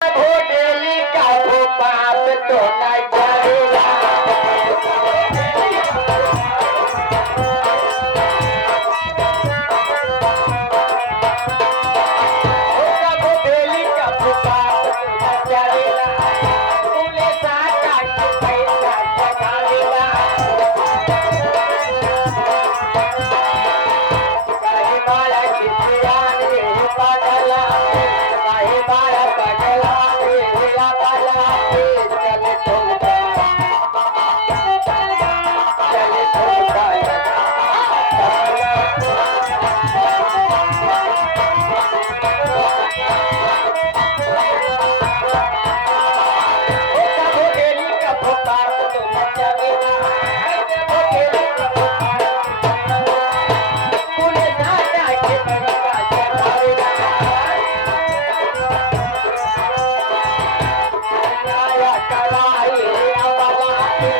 भोडेली का भोपाल तो न जाएगा भोडेली का भोपाल तो न जाएगा तूने साका के पैसा जगाएगा कहीं माया की प्यार में पागला कहीं माया पगला मेरा बाला चले ठुमका चले ठुमका भोडेली का भोपाल तो न जाएगा भोडेली का भोपाल तूने साका के पैसा जगाएगा माया कराई अबला के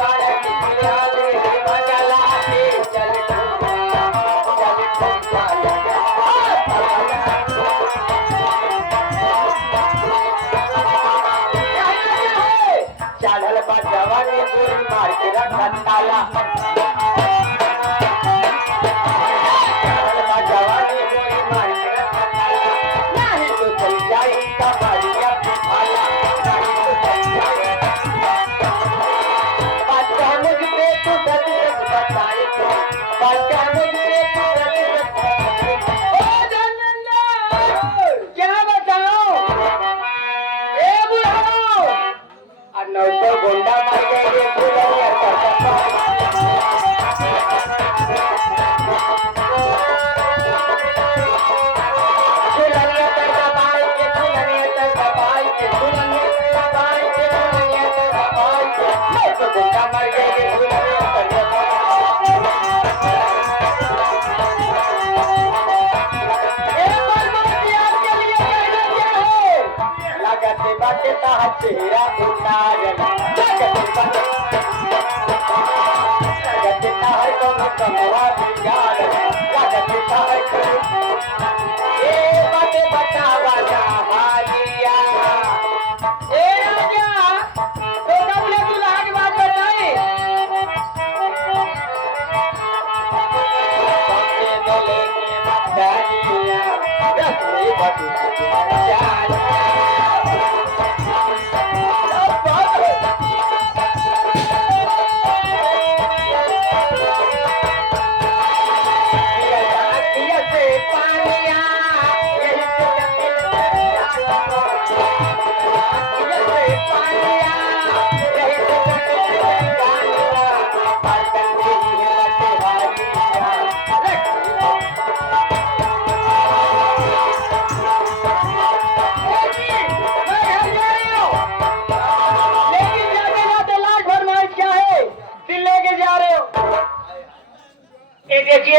बारे की प्यार में बगला के चल ठुमका चढ़ल बा जवानी गोली मार के रखा ताला चढ़ल बा जवानी गोली मार के रखा ताला नहीं तो चल जाई कमरिया पे भाला नहीं तो चल जाई बच्चा मुझसे तू सच सच बताए बच्चा मुझसे तू सच सच बताए ओ जनंदा क्या बताऊं ए बुढ़ाओ नौ तो गुंडा मर गए ये फुलरिया करता फुलरिया करता बाई के फुलरिया करता बाई के फुलरिया करता बाई के फुलरिया करता बाई के नौ तो गुंडा मर गए ये फुलरिया करता ए बलबतिया के लिए कहना क्या है लगते बाटे ता चेहरा उतार लगते ता है तो कमवा बिगाड़ लगते ता है ए बाटे बतावा जा हालिया ए राजा तो कबले तू लाग बात बताई सामने गले के मत रखनी बटी जानिया पानिया